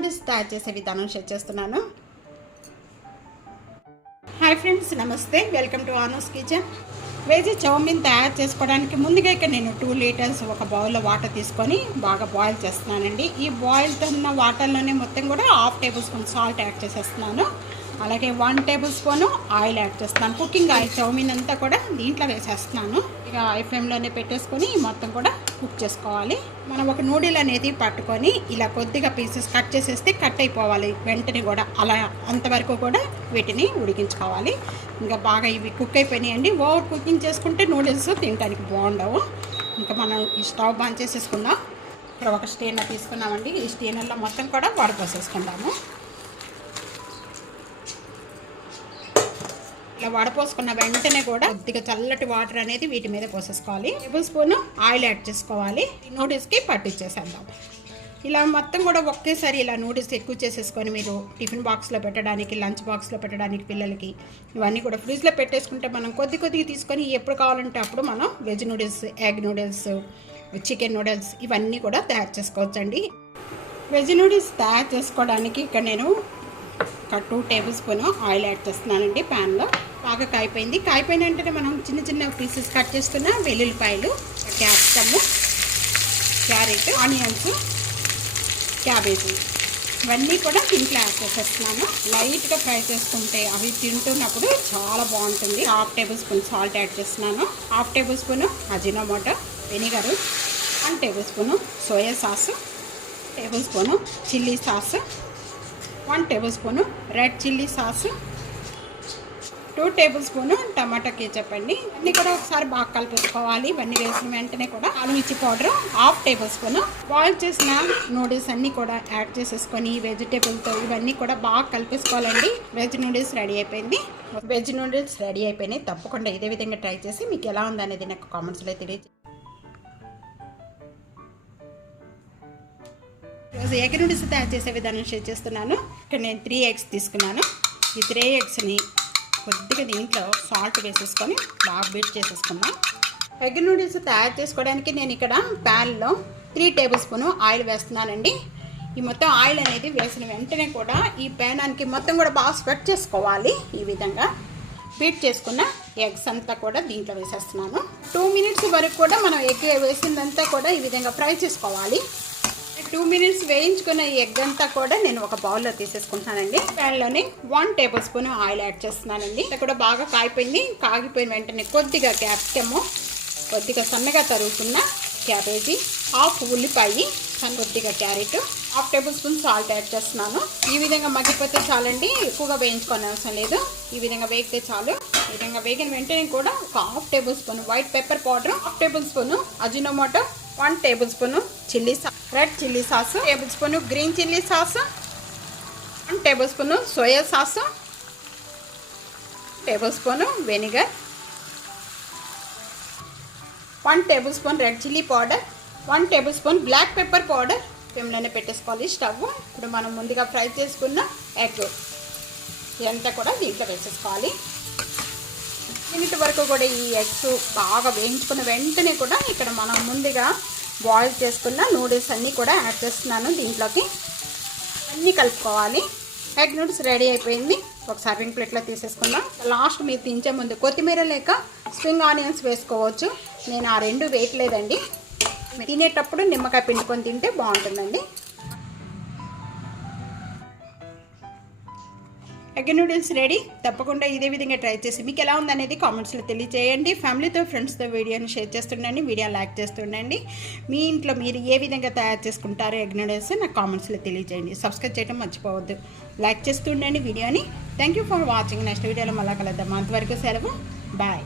Noodles తయారు చేసే విధానం షేర్ చేస్తున్నాను. హాయ్ ఫ్రెండ్స్, నమస్తే. Welcome to Anu's kitchen. Veg chowmein తయారు చేసుకోవడానికి ముందుగా ఇక్కడ నేను 2 లీటర్స్ ఒక బౌల్లో వాటర్ తీసుకొని బాగా బాయిల్ చేస్తున్నానండి. ఈ బాయిల్ ఉన్న వాటర్లోనే మొత్తం కూడా 1/2 టేబుల్ స్పూన్ సాల్ట్ యాడ్ చేసేస్తున్నాను. అలాగే 1 టేబుల్ స్పూన్ ఆయిల్ యాడ్ చేస్తున్నాను. కుకింగ్ ఆయిల్ చౌమిన్ అంతా కూడా దీంట్లో వేసేస్తున్నాను. ఇక ఐ ఫ్లేమ్లోనే పెట్టేసుకొని మొత్తం కూడా కుక్ చేసుకోవాలి. మనం ఒక నూడిల్ అనేది పట్టుకొని ఇలా కొద్దిగా పీసెస్ కట్ చేసేస్తే కట్ అయిపోవాలి వెంటనే కూడా. అలా అంతవరకు కూడా వీటిని ఉడికించుకోవాలి. ఇంకా బాగా ఇవి కుక్ అయిపోయినాయండి. ఓవర్ కుకింగ్ చేసుకుంటే నూడిల్స్ తినడానికి బాగుండవు. ఇంకా మనం ఈ స్టవ్ బంద్ చేసేసుకుందాం. ఇక్కడ ఒక స్టెయినర్ తీసుకున్నామండి. ఈ స్టెయినర్లో మొత్తం కూడా వడపోసేసుకుందాము. ఇలా వడపోసుకున్న వెంటనే కూడా కొద్దిగా చల్లటి వాటర్ అనేది వీటి మీద పోసేసుకోవాలి. టేబుల్ స్పూన్ ఆయిల్ యాడ్ చేసుకోవాలి. నూడిల్స్కి పట్టించేసేద్దాం. ఇలా మొత్తం కూడా ఒకేసారి ఇలా నూడిల్స్ ఎక్కువ చేసేసుకొని మీరు టిఫిన్ బాక్స్లో పెట్టడానికి, లంచ్ బాక్స్లో పెట్టడానికి పిల్లలకి ఇవన్నీ కూడా ఫ్రిడ్జ్లో పెట్టేసుకుంటే మనం కొద్దిగా తీసుకొని ఎప్పుడు కావాలంటే అప్పుడు మనం veg noodles, egg noodles, chicken noodles ఇవన్నీ కూడా తయారు చేసుకోవచ్చండి. వెజ్ నూడిల్స్ తయారు చేసుకోవడానికి ఇక్కడ నేను ఒక 2 టేబుల్ స్పూన్ ఆయిల్ యాడ్ చేస్తున్నానండి. ప్యాన్లో బాగా కాయిపోయింది. కాయిపోయిన వెంటనే మనం చిన్న పీసెస్ కట్ చేసుకున్న వెల్లుల్లిపాయలు, క్యాప్సికమ్, క్యారెట్, ఆనియన్స్, క్యాబేజీ ఇవన్నీ కూడా దీంట్లో యాడ్ చేసేస్తున్నాను. లైట్గా ఫ్రై చేసుకుంటే అవి తింటున్నప్పుడు చాలా బాగుంటుంది. 1/2 టేబుల్ స్పూన్ సాల్ట్ యాడ్ చేస్తున్నాను. 1/2 table spoon Ajinomoto, vinegar, 1 table spoon soya sauce, table spoon chilli sauce, 1 table spoon red chilli sauce, 2 tablespoon tomato ketchup అండి. అన్నీ కూడా ఒకసారి బాగా కలిపేసుకోవాలి. ఇవన్నీ వేసిన వెంటనే కూడా మిర్చి పౌడర్ 1/2 టేబుల్ స్పూన్. బాయిల్ చేసిన నూడిల్స్ అన్నీ కూడా యాడ్ చేసేసుకొని వెజిటేబుల్తో ఇవన్నీ కూడా బాగా కలిపేసుకోవాలండి. వెజ్ నూడిల్స్ రెడీ అయిపోయింది. వెజ్ నూడిల్స్ రెడీ అయిపోయినాయి. తప్పకుండా ఇదే విధంగా ట్రై చేసి మీకు ఎలా ఉందనేది నాకు కామెంట్స్లో తెలియజేయండి. ఈరోజు ఎగ్ నూడిల్స్ తయారు చేసే విధానం షేర్ చేస్తున్నాను. ఇక్కడ నేను 3 ఎగ్స్ తీసుకున్నాను. ఈ 3 ఎగ్స్ని కొద్దిగా దీంట్లో సాల్ట్ వేసేసుకొని బాగా బీట్ చేసేసుకున్నాం. ఎగ్ నూడిల్స్ తయారు చేసుకోవడానికి నేను ఇక్కడ ప్యాన్లో 3 టేబుల్ స్పూన్ ఆయిల్ వేస్తున్నానండి. ఈ మొత్తం ఆయిల్ అనేది వేసిన వెంటనే కూడా ఈ ప్యానానికి మొత్తం కూడా బాగా స్ప్రెడ్ చేసుకోవాలి. ఈ విధంగా బీట్ చేసుకున్న ఎగ్స్ అంతా కూడా దీంట్లో వేసేస్తున్నాను. 2 మినిట్స్ వరకు కూడా మనం ఎగ్ వేసిందంతా కూడా ఈ విధంగా ఫ్రై చేసుకోవాలి. 2 మినిట్స్ వేయించుకున్న ఈ ఎగ్ అంతా కూడా నేను ఒక బౌల్లో తీసేసుకుంటున్నానండి. ప్యాన్లోని 1 టేబుల్ స్పూన్ ఆయిల్ యాడ్ చేస్తున్నానండి. ఇది కూడా బాగా కాగిపోయింది. కాగిపోయిన వెంటనే కొద్దిగా క్యాప్సికమ్, కొద్దిగా సన్నగా తరుగుతున్న క్యాబేజీ, 1/2 ఉల్లిపాయ, కొద్దిగా carrot, 1/2 table spoon salt add చేస్తున్నాను. ఈ విధంగా మగ్గిపోతే చాలండి. ఎక్కువగా వేయించుకోని అవసరం లేదు. ఈ విధంగా వేగితే చాలు. ఈ విధంగా వేగిన వెంటనే కూడా ఒక 1/2 table spoon white pepper powder, 1/2 table spoon Ajinomoto, 1 table spoon chilli sauce, red chilli sauce, table spoon green chilli sauce, 1 table spoon soya sauce, table spoon vinegar, 1 table spoon red chilli powder, 1 table spoon black pepper powder. ఫ్లేమ్లోనే పెట్టేసుకోవాలి stove. ఇప్పుడు మనం ముందుగా fry చేసుకున్న egg ఇదంతా కూడా దీంట్లో వేసేసుకోవాలి. మినిట్ వరకు కూడా ఈ ఎగ్స్ బాగా వేయించుకున్న వెంటనే కూడా ఇక్కడ మనం ముందుగా బాయిల్ చేసుకున్న నూడిల్స్ అన్నీ కూడా యాడ్ చేస్తున్నాను. దీంట్లోకి అన్నీ కలుపుకోవాలి. ఎగ్ నూడిల్స్ రెడీ అయిపోయింది. ఒక సర్వింగ్ ప్లేట్లో తీసేసుకుందాం. లాస్ట్ మీరు తించే ముందు కొత్తిమీర లేక స్ప్రింగ్ ఆనియన్స్ వేసుకోవచ్చు. నేను ఆ 2 వేయట్లేదండి. తినేటప్పుడు నిమ్మకాయ పిండుకొని తింటే బాగుంటుందండి. Egg noodles ready. తప్పకుండా ఇదే విధంగా ట్రై చేసి మీకు ఎలా ఉందనేది కామెంట్స్లో తెలియజేయండి. ఫ్యామిలీతో, ఫ్రెండ్స్తో వీడియోని షేర్ చేస్తుండండి. వీడియో లైక్ చేస్తుండండి. మీ ఇంట్లో మీరు ఏ విధంగా తయారు చేసుకుంటారో ఎగ్ నూడిల్స్ నాకు కామెంట్స్లో తెలియజేయండి. సబ్స్క్రైబ్ చేయడం మర్చిపోవద్దు. లైక్ చేస్తుండండి వీడియోని. Thank you for watching. Next వీడియోలో మళ్ళీ కలుద్దాం. అంతవరకు సెలవు. బాయ్.